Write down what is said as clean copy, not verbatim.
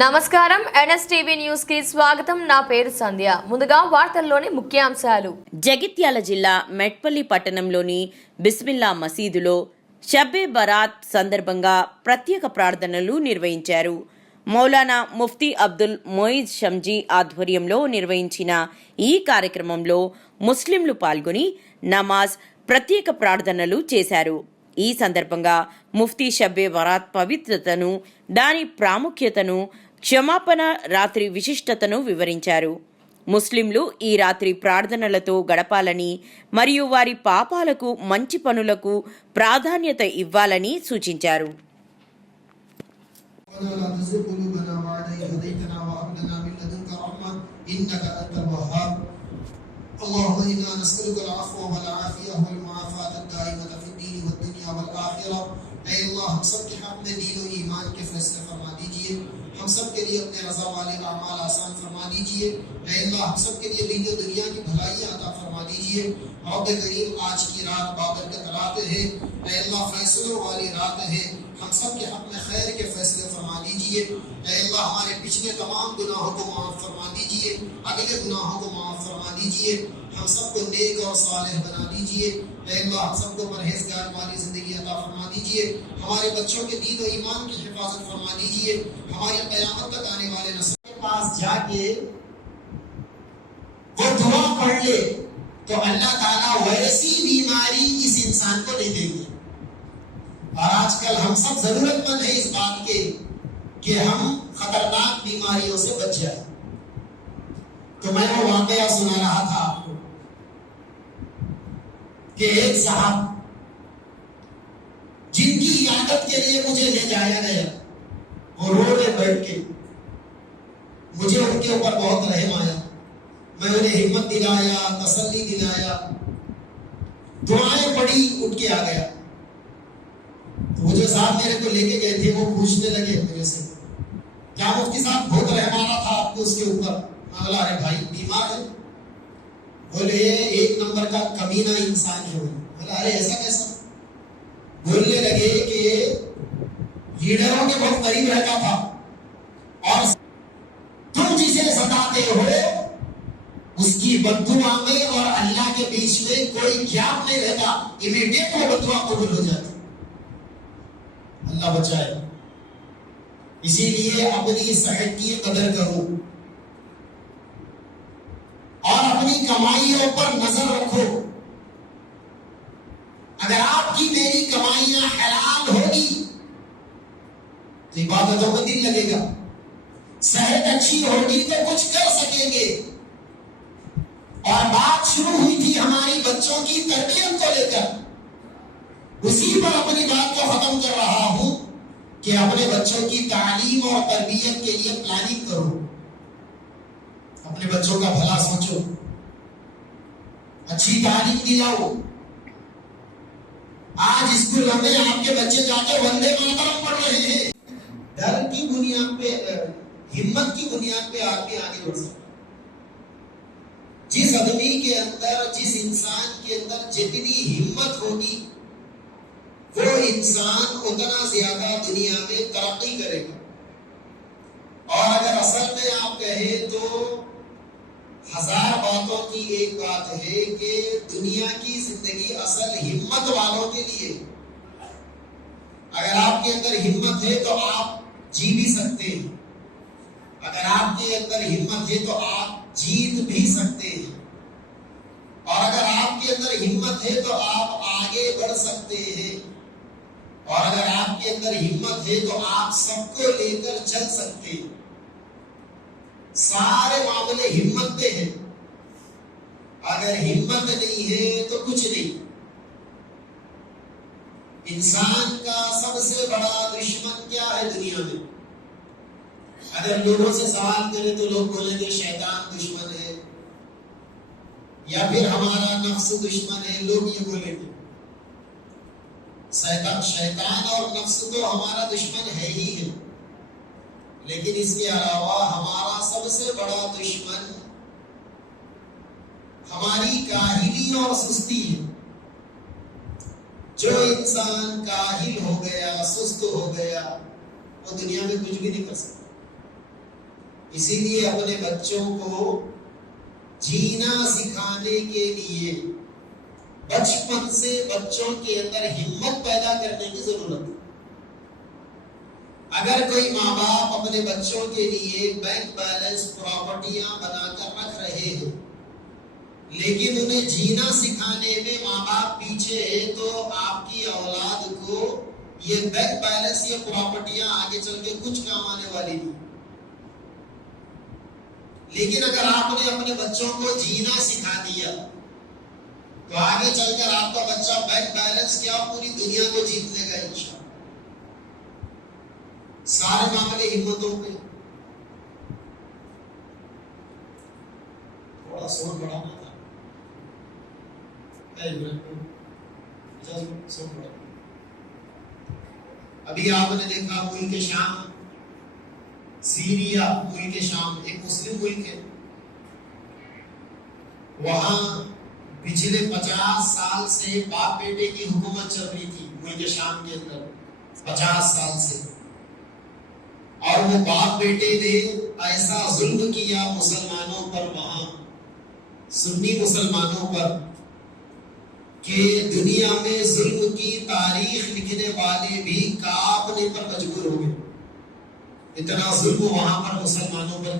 నమస్కారం NSTV news కి స్వాగతం. నా పేరు సంధ్య. ముందుగా వార్తల్లోని ముఖ్యాంశాలు. జగిత్యాల జిల్లా మెట్పల్లి పట్టణంలోని బిస్మిల్లా మసీదులో షబ్బే బరాత్ సందర్భంగా ప్రత్యేక ప్రార్థనలు నిర్వహించారు. మౌలానా ముఫ్తీ అబ్దుల్ మొయిజ్ షంజీ ఆధ్వర్యంలో నిర్వహించిన ఈ కార్యక్రమంలో ముస్లింలు పాల్గొని నమాజ్, ప్రత్యేక ప్రార్థనలు చేశారు. ఈ సందర్భంగా ముఫ్తీ షబ్బే బరాత్ పవిత్రతను, దాని ప్రాముఖ్యతను, క్షమాపణ రాత్రి విశిష్టతను వివరించారు. ముస్లింలు ఈ రాత్రి ప్రార్థనలతో గడపాలని మరియు వారి పాపాలకు, మంచి పనులకు ప్రాధాన్యత ఇవ్వాలని సూచించారు. اللهم إنا نسألك العفو والعافية والمعافاة الدائمة في الدين والدنيا والآخرة. اے اللہ ہم سب کے حق میں دین و ایمان کے فیصلے فرما دیجئے. ہم سب کے لیے اپنے رضا والے اعمال آسان فرما دیجئے. اے اللہ ہم سب کے لیے دین و دنیا کی بھلائیاں عطا فرما دیجئے. رب کریم آج کی رات بابرکت رات ہے. اے اللہ فیصلوں والی رات ہے. ہم سب کے حق میں خیر کے فیصلے فرما دیجئے. اے اللہ ہمارے پچھلے تمام گناہوں کو معاف فرما دیجئے. اگلے گناہوں کو معاف فرما دیجئے. ہم سب کو نیک اور صالح بنا دیجئے. اے اللہ ہم سب کو پرہیزگار والی زندگی عطا فرما دیجئے. ہمارے بچوں کے دین و ایمان کی حفاظت فرما دیجئے. ہماری قیامت تک آنے والے نسل کے پاس جا کے وہ دعا پڑھ لے تو اللہ تعالیٰ ویسی بیماری اس انسان کو نہیں دیں گے. اور آج کل ہم سب ضرورت مند ہیں اس بات کے کہ ہم خطرناک بیماریوں سے بچ جائیں. تو میں وہ واقعہ سنا رہا تھا آپ کو کہ ایک صاحب جن کی عیادت کے لیے مجھے لے جایا گیا، وہ روڈ میں بیٹھ کے مجھے ان کے اوپر بہت رحم آیا. میں انہیں ہمت دلایا، تسلی دلایا، دعائیں پڑھی، اٹھ کے آ گیا. تو وہ جو صاحب میرے کو لے کے گئے تھے وہ پوچھنے لگے میرے سے، کیا مفتی صاحب بہت رحم آ رہا تھا آپ کو اس کے اوپر؟ اگلا ارے بھائی بیمار ہے. بولے ایک نمبر کا کمینہ انسان ہے. بولا ارے ایسا کیسا؟ بولنے لگے کہ لیڈروں کے بہت قریب رہتا تھا اور تم جسے ستاتے ہو اس کی بددعا میں اور اللہ کے بیچ میں کوئی گیپ نہیں رہتا، امیڈیٹ وہ بددعا قبول ہو جاتی. اللہ بچائے. اسی لیے اپنی صحت کی قدر کرو اور اپنی کمائیوں پر نظر رکھو. اگر آپ کی میری کمائیاں حلال ہوگی تو عبادتوں کو دل لگے گا. صحت اچھی ہوگی تو کچھ کر سکیں گے. اور بات شروع ہوئی تھی ہماری بچوں کی تربیت کو لے کر، اسی پر اپنی بات کو ختم کر رہا ہوں کہ اپنے بچوں کی تعلیم اور تربیت کے لیے پلاننگ کرو. اپنے بچوں کا بھلا سوچو، اچھی تعلیم دلاؤ. آج اسکولوں میں آپ کے بچے جا کے وندے ماترم پڑھ رہے ہیں. ڈر کی بنیاد پہ، ہمت کی بنیاد پہ آدمی آگے بڑھ سکتا. جس آدمی کے اندر، جس انسان کے اندر جتنی ہمت ہوگی وہ انسان اتنا زیادہ دنیا میں ترقی کرے گا. اور اگر اصل میں آپ کہیں تو ہزار باتوں کی ایک بات ہے کہ دنیا کی زندگی اصل ہمت والوں کے لیے. اگر آپ کے اندر ہمت ہے تو آپ جی بھی سکتے ہیں. اگر آپ کے اندر ہمت ہے تو آپ جیت بھی سکتے ہیں. اور اگر آپ کے اندر ہمت ہے تو آپ آگے بڑھ سکتے ہیں. اور اگر آپ کے اندر ہمت ہے تو آپ سب کو لے کر چل سکتے ہیں. سارے معاملے ہمت پہ ہیں. اگر ہمت نہیں ہے تو کچھ نہیں. انسان کا سب سے بڑا دشمن کیا ہے دنیا میں؟ اگر لوگوں سے سوال کریں تو لوگ بولیں گے شیطان دشمن ہے یا پھر ہمارا نفس دشمن ہے. لوگ یہ بولیں گے. شیطان اور نفس تو ہمارا دشمن ہے ہی ہے، لیکن اس کے علاوہ ہمارا سب سے بڑا دشمن ہماری کاہلی اور سستی ہے. جو انسان کاہل ہو گیا، سست ہو گیا، وہ دنیا میں کچھ بھی نہیں کر سکتا. اسی لیے اپنے بچوں کو جینا سکھانے کے لیے بچپن سے بچوں کے اندر ہمت پیدا کرنے کی ضرورت ہے. اگر کوئی ماں باپ اپنے بچوں کے لیے بینک بیلنس پراپرٹیاں بنا کر رکھ رہے ہیں لیکن انہیں جینا سکھانے میں ماں باپ پیچھے ہے تو آپ کی اولاد کو یہ بینک بیلنس یہ پراپرٹیاں آگے چل کے کچھ کام آنے والی نہیں. لیکن اگر آپ نے اپنے بچوں کو جینا سکھا دیا تو آگے چل کر آپ کا بچہ بینک بیلنس کیا پوری دنیا کو جیت لے گا انشاءاللہ. سارے معاملے ہمتوں پہ. تھوڑا سور بڑھانا تھا. ابھی آپ نے دیکھا ملک شام سیریا ملک شام ایک مسلم ملک ہے. وہاں پچھلے 50 سال سے باپ بیٹے کی حکومت چل رہی تھی ملک شام کے اندر 50 سال سے. اور وہ باپ بیٹے نے ایسا ظلم کیا مسلمانوں پر وہاں سنی مسلمانوں پر کہ دنیا میں ظلم کی تاریخ لکھنے والے بھی کانپنے پر مجبور ہو گئے. اتنا ظلم وہاں پر مسلمانوں پر